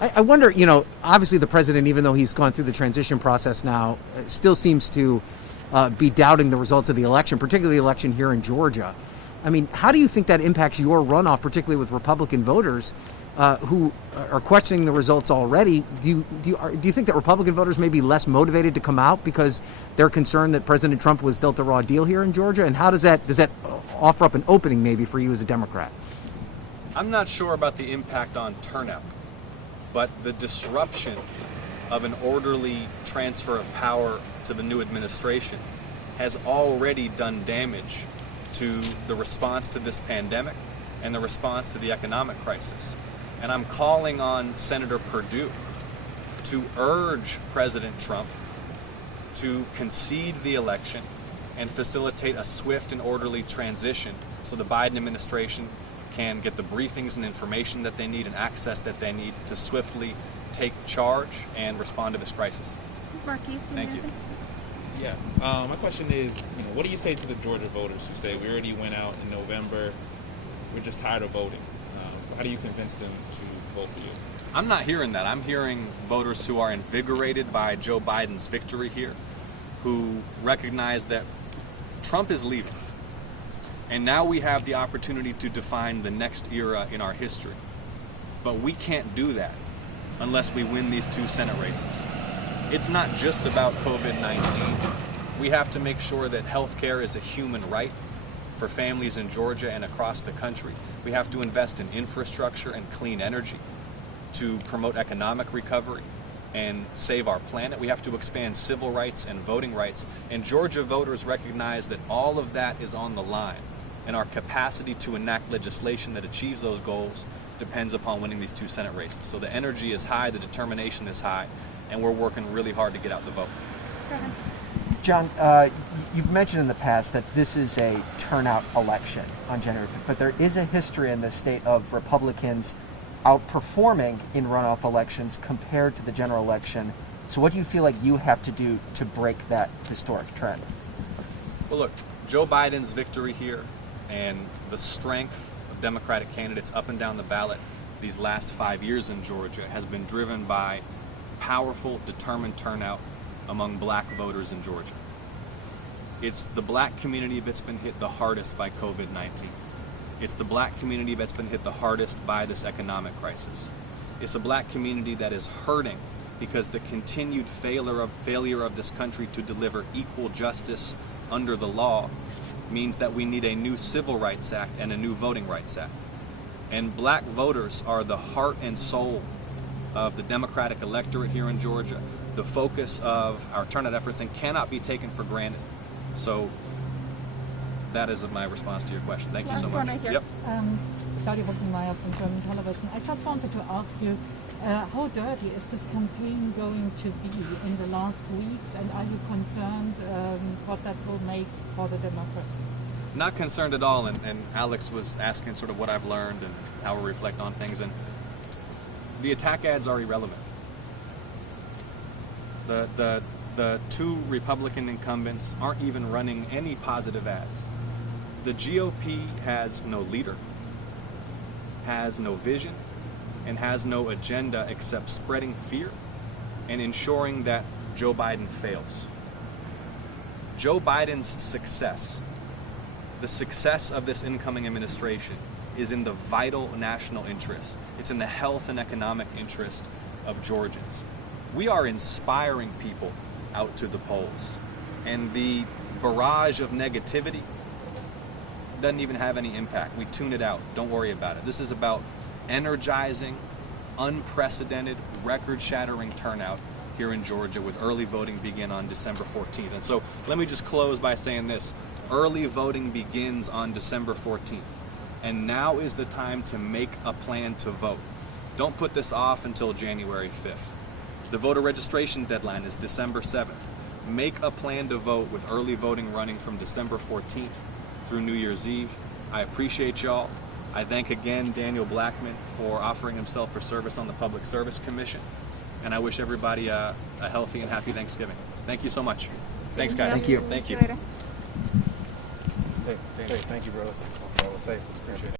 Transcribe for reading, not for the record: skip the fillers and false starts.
I wonder, obviously the president, even though he's gone through the transition process now, still seems to be doubting the results of the election, particularly the election here in Georgia. I mean, how do you think that impacts your runoff, particularly with Republican voters who are questioning the results already? Do you think that Republican voters may be less motivated to come out because they're concerned that President Trump was dealt a raw deal here in Georgia? And how does that offer up an opening maybe for you as a Democrat? I'm not sure about the impact on turnout, but the disruption of an orderly transfer of power to the new administration has already done damage to the response to this pandemic and the response to the economic crisis. And I'm calling on Senator Perdue to urge President Trump to concede the election and facilitate a swift and orderly transition so the Biden administration can get the briefings and information that they need and access that they need to swiftly take charge and respond to this crisis. Marquise, thank you. Yeah, my question is, what do you say to the Georgia voters who say we already went out in November, we're just tired of voting? How do you convince them to vote for you? I'm not hearing that. I'm hearing voters who are invigorated by Joe Biden's victory here, who recognize that Trump is leaving. And now we have the opportunity to define the next era in our history. But we can't do that unless we win these 2 Senate races. It's not just about COVID-19. We have to make sure that health care is a human right for families in Georgia and across the country. We have to invest in infrastructure and clean energy to promote economic recovery and save our planet. We have to expand civil rights and voting rights. And Georgia voters recognize that all of that is on the line. And our capacity to enact legislation that achieves those goals depends upon winning these 2 Senate races. So the energy is high, the determination is high, and we're working really hard to get out the vote. Jon, you've mentioned in the past that this is a turnout election on January 5th, but there is a history in the state of Republicans outperforming in runoff elections compared to the general election. So what do you feel like you have to do to break that historic trend? Well, look, Joe Biden's victory here and the strength of Democratic candidates up and down the ballot these last 5 years in Georgia has been driven by powerful, determined turnout among black voters in Georgia. It's the black community that's been hit the hardest by COVID-19. It's the black community that's been hit the hardest by this economic crisis. It's a black community that is hurting because the continued failure of this country to deliver equal justice under the law means that we need a new Civil Rights Act and a new Voting Rights Act. And black voters are the heart and soul of the Democratic electorate here in Georgia, the focus of our turnout efforts, and cannot be taken for granted. So that is my response to your question. Thank you so much. Yep. Claudia Wockenmeier from German television. I just wanted to ask you, how dirty is this campaign going to be in the last weeks, and are you concerned what that will make for the democracy? Not concerned at all, and Alex was asking sort of what I've learned and how we reflect on things, and the attack ads are irrelevant. The 2 Republican incumbents aren't even running any positive ads. The GOP has no leader, has no vision, and has no agenda except spreading fear and ensuring that Joe Biden fails. Joe Biden's success, the success of this incoming administration, is in the vital national interest. It's in the health and economic interest of Georgians. We are inspiring people out to the polls, and the barrage of negativity doesn't even have any impact. We tune it out. Don't worry about it. This is about energizing, unprecedented, record-shattering turnout here in Georgia, with early voting begin on December 14th. And so let me just close by saying this. Early voting begins on December 14th. And now is the time to make a plan to vote. Don't put this off until January 5th. The voter registration deadline is December 7th. Make a plan to vote with early voting running from December 14th through New Year's Eve. I appreciate y'all. I thank again Daniel Blackman for offering himself for service on the Public Service Commission. And I wish everybody a healthy and happy Thanksgiving. Thank you so much. Thanks, guys. Thank you. Thank you. Later. Hey, thank you, brother. Travel safe. Appreciate it.